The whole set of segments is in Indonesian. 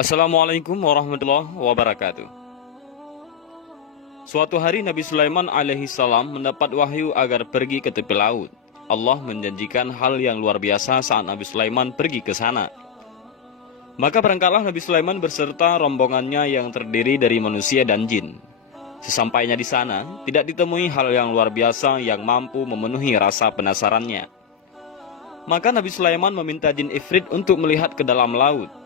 Assalamualaikum warahmatullahi wabarakatuh. Suatu hari Nabi Sulaiman alaihissalam mendapat wahyu agar pergi ke tepi laut. Allah menjanjikan hal yang luar biasa saat Nabi Sulaiman pergi ke sana. Maka berangkatlah Nabi Sulaiman beserta rombongannya yang terdiri dari manusia dan jin. Sesampainya di sana, tidak ditemui hal yang luar biasa yang mampu memenuhi rasa penasarannya. Maka Nabi Sulaiman meminta jin Ifrit untuk melihat ke dalam laut.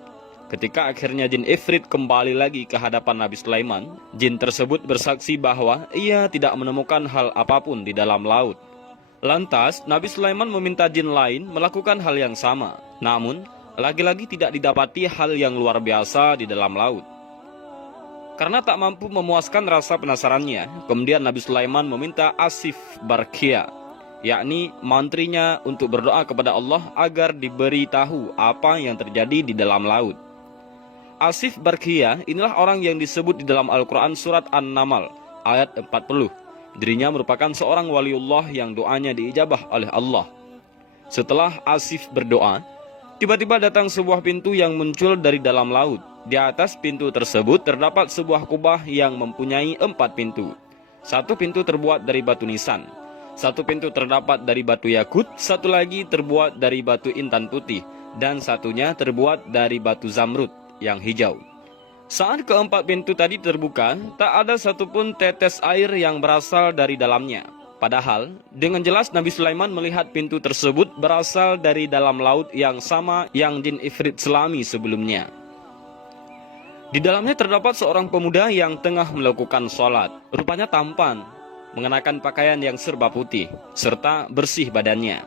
Ketika akhirnya jin Ifrit kembali lagi ke hadapan Nabi Sulaiman, jin tersebut bersaksi bahwa ia tidak menemukan hal apapun di dalam laut. Lantas, Nabi Sulaiman meminta jin lain melakukan hal yang sama. Namun, lagi-lagi tidak didapati hal yang luar biasa di dalam laut. Karena tak mampu memuaskan rasa penasarannya, kemudian Nabi Sulaiman meminta Asif Barkhia, yakni mantrinya, untuk berdoa kepada Allah agar diberi tahu apa yang terjadi di dalam laut. Asif Barkhia inilah orang yang disebut di dalam Al-Quran surat An-Naml ayat 40. Dirinya merupakan seorang waliullah yang doanya diijabah oleh Allah. Setelah Asif berdoa, tiba-tiba datang sebuah pintu yang muncul dari dalam laut. Di atas pintu tersebut terdapat sebuah kubah yang mempunyai 4 pintu. Satu pintu terbuat dari batu nisan, satu pintu terdapat dari batu yakut, satu lagi terbuat dari batu intan putih, dan satunya terbuat dari batu zamrud yang hijau. Saat keempat pintu tadi terbuka, tak ada satupun tetes air yang berasal dari dalamnya. Padahal, dengan jelas Nabi Sulaiman melihat pintu tersebut berasal dari dalam laut yang sama yang jin Ifrit selami sebelumnya. Di dalamnya terdapat seorang pemuda yang tengah melakukan sholat. Rupanya tampan, mengenakan pakaian yang serba putih, serta bersih badannya.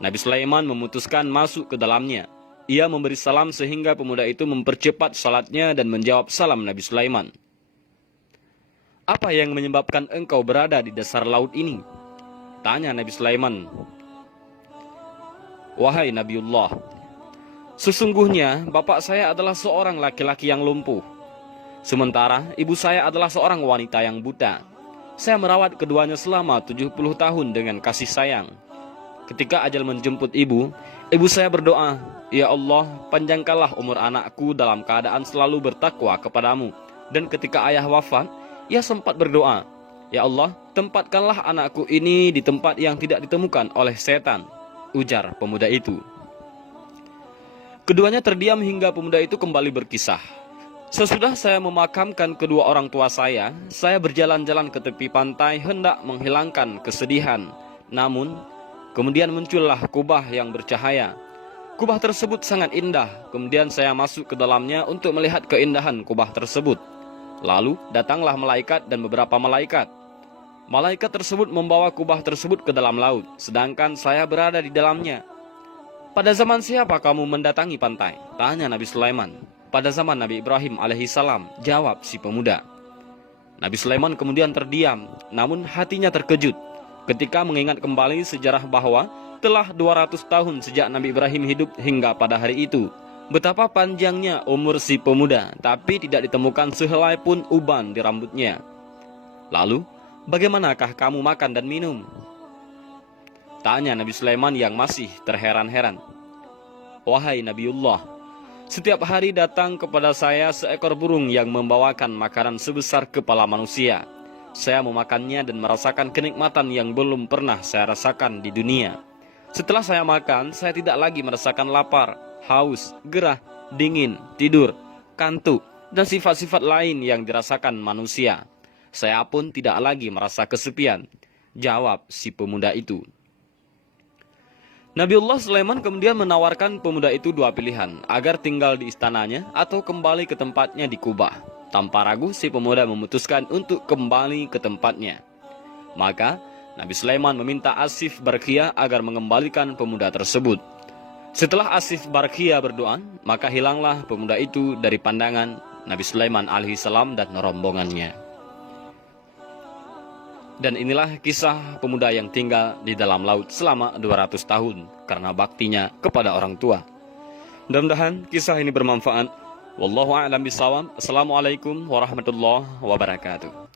Nabi Sulaiman memutuskan masuk ke dalamnya. Ia memberi salam sehingga pemuda itu mempercepat sholatnya dan menjawab salam Nabi Sulaiman. "Apa yang menyebabkan engkau berada di dasar laut ini?" tanya Nabi Sulaiman. "Wahai Nabiullah, sesungguhnya bapak saya adalah seorang laki-laki yang lumpuh. Sementara ibu saya adalah seorang wanita yang buta. Saya merawat keduanya selama 70 tahun dengan kasih sayang. Ketika ajal menjemput ibu saya berdoa, 'Ya Allah, panjangkanlah umur anakku dalam keadaan selalu bertakwa kepadamu.' Dan ketika ayah wafat, ia sempat berdoa, 'Ya Allah, tempatkanlah anakku ini di tempat yang tidak ditemukan oleh setan,' ujar pemuda itu. Keduanya terdiam hingga pemuda itu kembali berkisah. 'Sesudah saya memakamkan kedua orang tua saya berjalan-jalan ke tepi pantai hendak menghilangkan kesedihan. Namun, kemudian muncullah kubah yang bercahaya. Kubah tersebut sangat indah. Kemudian saya masuk ke dalamnya untuk melihat keindahan kubah tersebut. Lalu datanglah malaikat dan beberapa malaikat. Malaikat tersebut membawa kubah tersebut ke dalam laut, sedangkan saya berada di dalamnya.' 'Pada zaman siapa kamu mendatangi pantai?' tanya Nabi Sulaiman. 'Pada zaman Nabi Ibrahim alaihissalam,' jawab si pemuda. Nabi Sulaiman kemudian terdiam, namun hatinya terkejut ketika mengingat kembali sejarah bahwa telah 200 tahun sejak Nabi Ibrahim hidup hingga pada hari itu. Betapa panjangnya umur si pemuda, tapi tidak ditemukan sehelai pun uban di rambutnya. 'Lalu, bagaimanakah kamu makan dan minum?' tanya Nabi Sulaiman yang masih terheran-heran. 'Wahai Nabiullah, setiap hari datang kepada saya seekor burung yang membawakan makanan sebesar kepala manusia. Saya memakannya dan merasakan kenikmatan yang belum pernah saya rasakan di dunia. Setelah saya makan, saya tidak lagi merasakan lapar, haus, gerah, dingin, tidur, kantuk, dan sifat-sifat lain yang dirasakan manusia. Saya pun tidak lagi merasa kesepian,' jawab si pemuda itu. Nabiullah Sulaiman kemudian menawarkan pemuda itu dua pilihan, agar tinggal di istananya atau kembali ke tempatnya di Kubah. Tanpa ragu si pemuda memutuskan untuk kembali ke tempatnya. Maka Nabi Sulaiman meminta Asif Barkhia agar mengembalikan pemuda tersebut. Setelah Asif Barkhia berdoa, maka hilanglah pemuda itu dari pandangan Nabi Sulaiman alaihissalam dan rombongannya. Dan inilah kisah pemuda yang tinggal di dalam laut selama 200 tahun karena baktinya kepada orang tua. Mudah-mudahan kisah ini bermanfaat. Wallahu a'lam bishawab. Assalamualaikum warahmatullahi wabarakatuh.